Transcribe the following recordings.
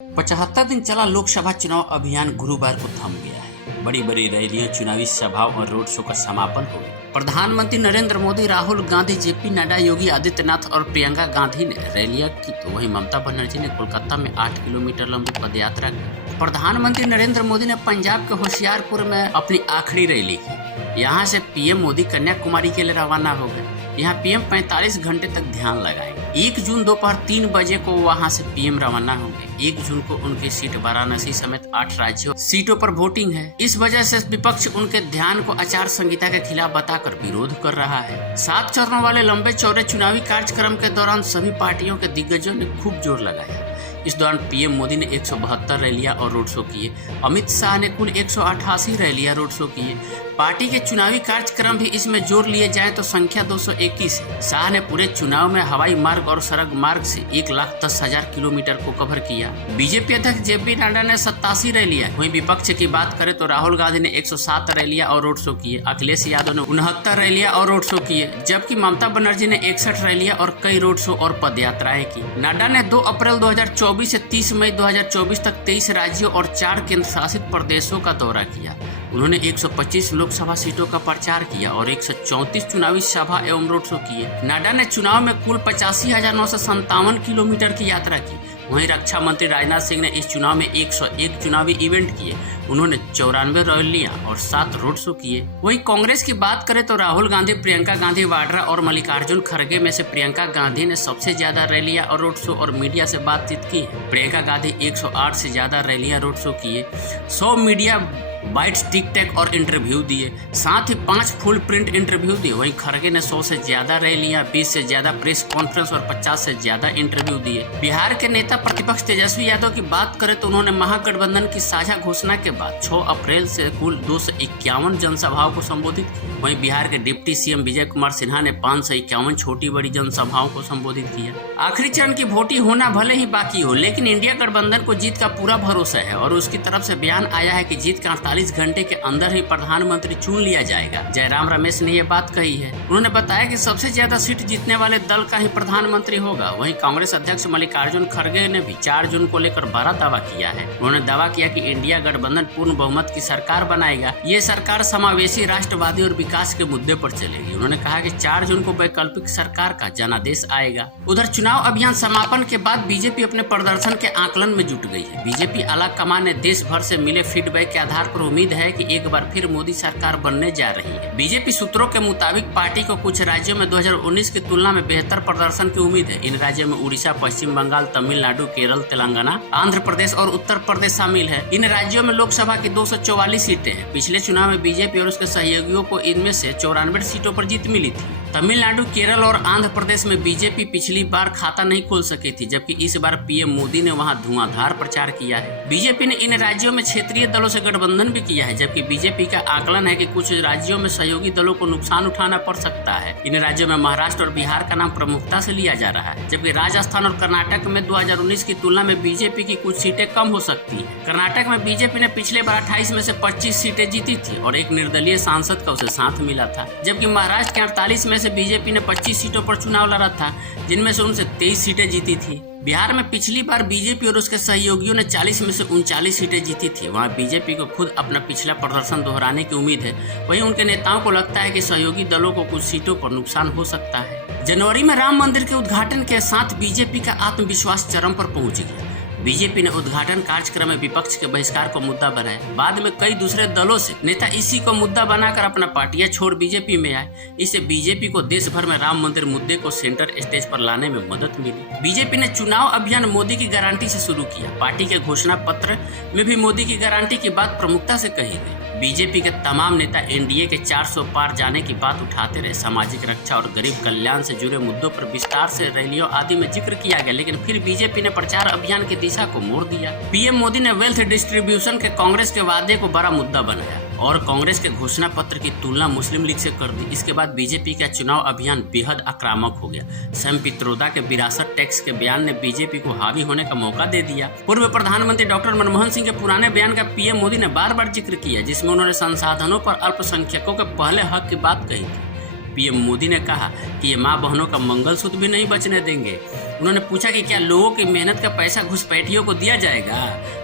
75 दिन चला लोकसभा चुनाव अभियान गुरुवार को थम गया है। बड़ी बड़ी रैलियां, चुनावी सभाओं और रोड शो का समापन हो गया। प्रधानमंत्री नरेंद्र मोदी, राहुल गांधी, जेपी नड्डा, योगी आदित्यनाथ और प्रियंका गांधी ने रैलियां की, तो वहीं ममता बनर्जी ने कोलकाता में 8 किलोमीटर लंबी पदयात्रा की। प्रधानमंत्री नरेंद्र मोदी ने पंजाब के होशियारपुर में अपनी आखिरी रैली की। यहाँ से पीएम मोदी कन्याकुमारी के लिए रवाना हो गए। यहाँ पीएम 45 घंटे तक ध्यान लगाएंगे। 1 जून दोपहर 3 बजे को वहां से पीएम रवाना होंगे। 1 जून को उनकी सीट वाराणसी समेत 8 राज्यों सीटों पर वोटिंग है। इस वजह से विपक्ष उनके ध्यान को आचार संहिता के खिलाफ बताकर विरोध कर रहा है। 7 चरणों वाले लंबे चौड़े चुनावी कार्यक्रम के दौरान सभी पार्टियों के दिग्गजों ने खूब जोर लगाया। इस दौरान पीएम मोदी ने 172 रैलियां और रोड शो किए। अमित शाह ने कुल 188 रैलियां रोड शो किए। पार्टी के चुनावी कार्यक्रम भी इसमें जोड़ लिए जाए तो संख्या 221 है। शाह ने पूरे चुनाव में हवाई मार्ग और सड़क मार्ग से 1,10,000 किलोमीटर को कवर किया। बीजेपी अध्यक्ष जेपी नड्डा ने 87 रैलियां। वहीं विपक्ष की बात करें तो राहुल गांधी ने 107 रैलियां और रोड शो किए। अखिलेश यादव ने 69 रैलियां और रोड शो किए, जबकि ममता बनर्जी ने 61 रैलियां और कई रोड शो और पदयात्राएं की। नड्डा ने 2 अप्रैल 2024 से 30 मई 2024 तक 23 राज्यों और 4 केंद्र शासित प्रदेशों का दौरा किया। उन्होंने 125 लोकसभा सीटों का प्रचार किया और 134 चुनावी सभा एवं रोड शो किए। नड्डा ने चुनाव में कुल 85,957 किलोमीटर की यात्रा की। वहीं रक्षा मंत्री राजनाथ सिंह ने इस चुनाव में 101 चुनावी इवेंट किए। उन्होंने 94 रैलियां और 7 रोड शो किए। वहीं कांग्रेस की बात करें तो राहुल गांधी, प्रियंका गांधी वाड्रा और मल्लिकार्जुन खड़गे में से प्रियंका गांधी ने सबसे ज्यादा रैलियां और रोड शो और मीडिया से बातचीत की है। प्रियंका गांधी 108 से ज्यादा रैलियां रोड शो किए, 100 मीडिया बाइट्स, टिक टैक और इंटरव्यू दिए, साथ ही 5 फुल प्रिंट इंटरव्यू दिए। वहीं खड़गे ने 100 से ज्यादा रैलियां, 20 से ज्यादा प्रेस कॉन्फ्रेंस और 50 से ज्यादा इंटरव्यू दिए। बिहार के नेता प्रतिपक्ष तेजस्वी यादव की बात करें तो उन्होंने महागठबंधन की साझा घोषणा के बाद 6 अप्रैल से कुल 251 जनसभाओं को संबोधित किया। वहीं बिहार के डिप्टी सीएम विजय कुमार सिन्हा ने 551 छोटी बड़ी जनसभाओं को संबोधित किया। आखिरी चरण की वोटिंग होना भले ही बाकी हो, लेकिन इंडिया गठबंधन को जीत का पूरा भरोसा है और उसकी तरफ से बयान आया है कि जीत का 48 घंटे के अंदर ही प्रधानमंत्री चुन लिया जाएगा। जयराम रमेश ने यह बात कही है। उन्होंने बताया कि सबसे ज्यादा सीट जीतने वाले दल का ही प्रधानमंत्री होगा। वहीं कांग्रेस अध्यक्ष मल्लिकार्जुन खड़गे ने भी 4 जून को लेकर बड़ा दावा किया है। उन्होंने दावा किया कि इंडिया गठबंधन पूर्ण बहुमत की सरकार बनाएगा। ये सरकार समावेशी, राष्ट्रवादी और विकास के मुद्दे पर चलेगी। उन्होंने कहा कि 4 जून को वैकल्पिक सरकार का जनादेश आएगा। उधर चुनाव अभियान समापन के बाद बीजेपी अपने प्रदर्शन के आकलन में जुट गई है। बीजेपी आला कमान ने देश भर से मिले फीडबैक के आधार पर उम्मीद है कि एक बार फिर मोदी सरकार बनने जा रही है। बीजेपी सूत्रों के मुताबिक पार्टी को कुछ राज्यों में 2019 की तुलना में बेहतर प्रदर्शन की उम्मीद है। इन राज्यों में उड़ीसा, पश्चिम बंगाल, तमिलनाडु, केरल, तेलंगाना, आंध्र प्रदेश और उत्तर प्रदेश शामिल है। इन राज्यों में लोकसभा की 244 सीटें हैं। पिछले चुनाव में बीजेपी और उसके सहयोगियों को इनमें से 94 सीटों पर जीत मिली थी। तमिलनाडु, केरल और आंध्र प्रदेश में बीजेपी पिछली बार खाता नहीं खोल सकी थी, जबकि इस बार पीएम मोदी ने वहां धुआंधार प्रचार किया है। बीजेपी ने इन राज्यों में क्षेत्रीय दलों से गठबंधन भी किया है, जबकि बीजेपी का आकलन है कि कुछ राज्यों में सहयोगी दलों को नुकसान उठाना पड़ सकता है। इन राज्यों में महाराष्ट्र और बिहार का नाम प्रमुखता से लिया जा रहा है, जबकि राजस्थान और कर्नाटक में 2019 की तुलना में बीजेपी की कुछ सीटें कम हो सकती है। कर्नाटक में बीजेपी ने पिछले बार 28 में से 25 सीटें जीती थी और एक निर्दलीय सांसद का उसे साथ मिला था, जबकि महाराष्ट्र के 48 में से बीजेपी ने 25 सीटों पर चुनाव लड़ा था, जिनमें से उनसे 23 सीटें जीती थी। बिहार में पिछली बार बीजेपी और उसके सहयोगियों ने 40 में से 39 सीटें जीती थी। वहां बीजेपी को खुद अपना पिछला प्रदर्शन दोहराने की उम्मीद है। वहीं उनके नेताओं को लगता है कि सहयोगी दलों को कुछ सीटों पर नुकसान हो सकता है। जनवरी में राम मंदिर के उद्घाटन के साथ बीजेपी का आत्मविश्वास चरम पर पहुंच गया। बीजेपी ने उद्घाटन कार्यक्रम में विपक्ष के बहिष्कार को मुद्दा बनाया। बाद में कई दूसरे दलों से नेता इसी को मुद्दा बनाकर अपना पार्टियां छोड़ बीजेपी में आए। इससे बीजेपी को देश भर में राम मंदिर मुद्दे को सेंटर स्टेज पर लाने में मदद मिली। बीजेपी ने चुनाव अभियान मोदी की गारंटी से शुरू किया। पार्टी के घोषणा पत्र में भी मोदी की गारंटी की बात प्रमुखता से कही गई। बीजेपी के तमाम नेता एनडीए के 400 पार जाने की बात उठाते रहे। सामाजिक रक्षा और गरीब कल्याण से जुड़े मुद्दों पर विस्तार से रैलियों आदि में जिक्र किया गया, लेकिन फिर बीजेपी ने प्रचार अभियान की दिशा को मोड़ दिया। पीएम मोदी ने वेल्थ डिस्ट्रीब्यूशन के कांग्रेस के वादे को बड़ा मुद्दा बनाया और कांग्रेस के घोषणा पत्र की तुलना मुस्लिम लीग से कर दी। इसके बाद बीजेपी का चुनाव अभियान बेहद आक्रामक हो गया। सैम पित्रोदा के विरासत टैक्स के बयान ने बीजेपी को हावी होने का मौका दे दिया। पूर्व प्रधानमंत्री डॉक्टर मनमोहन सिंह के पुराने बयान का पीएम मोदी ने बार बार जिक्र किया, जिसमें उन्होंने संसाधनों पर अल्पसंख्यकों के पहले हक की बात कही थी। पीएम मोदी ने कहा कि ये मां बहनों का मंगलसूत्र भी नहीं बचने देंगे। उन्होंने पूछा कि क्या लोगों की मेहनत का पैसा घुसपैठियों को दिया जाएगा।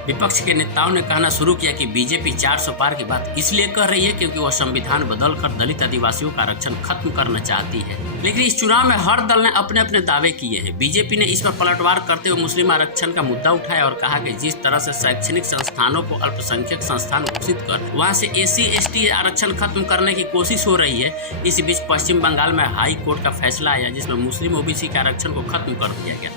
विपक्ष के नेताओं ने कहना शुरू किया कि बीजेपी 400 पार की बात इसलिए कर रही है क्योंकि वह संविधान बदलकर दलित आदिवासियों का आरक्षण खत्म करना चाहती है। लेकिन इस चुनाव में हर दल ने अपने अपने दावे किए हैं। बीजेपी ने इस पर पलटवार करते हुए मुस्लिम आरक्षण का मुद्दा उठाया और कहा कि जिस तरह से शैक्षणिक संस्थानों को अल्पसंख्यक संस्थान घोषित कर वहां से SC/ST आरक्षण खत्म करने की कोशिश हो रही है। इस बीच पश्चिम बंगाल में हाई कोर्ट का फैसला आया जिसमें मुस्लिम OBC के आरक्षण को खत्म कर दिया गया।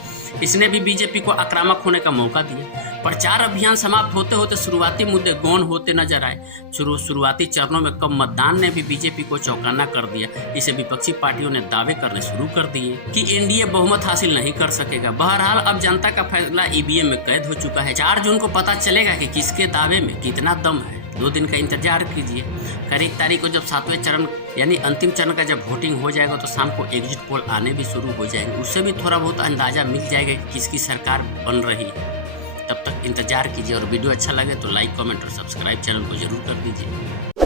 इसने भी बीजेपी को आक्रामक होने का मौका दिया। प्रचार अभियान समाप्त होते होते शुरुआती मुद्दे गौण होते नजर आए। शुरुआती चरणों में कम मतदान ने भी बीजेपी को चौंकाना कर दिया। इसे विपक्षी पार्टियों ने दावे करने शुरू कर दिए कि एनडीए बहुमत हासिल नहीं कर सकेगा। बहरहाल अब जनता का फैसला EVM में कैद हो चुका है। 4 जून को पता चलेगा कि किसके दावे में कितना दम है। 2 दिन का इंतजार कीजिए। करीब तारीख को जब 7वें चरण यानी अंतिम चरण का जब वोटिंग हो जाएगा तो शाम को एग्जिट पोल आने भी शुरू हो जाएंगे। उससे भी थोड़ा बहुत अंदाजा मिल जाएगा कि किसकी सरकार बन रही है। तब तक इंतजार कीजिए और वीडियो अच्छा लगे तो लाइक, कमेंट और सब्सक्राइब चैनल को जरूर कर दीजिए।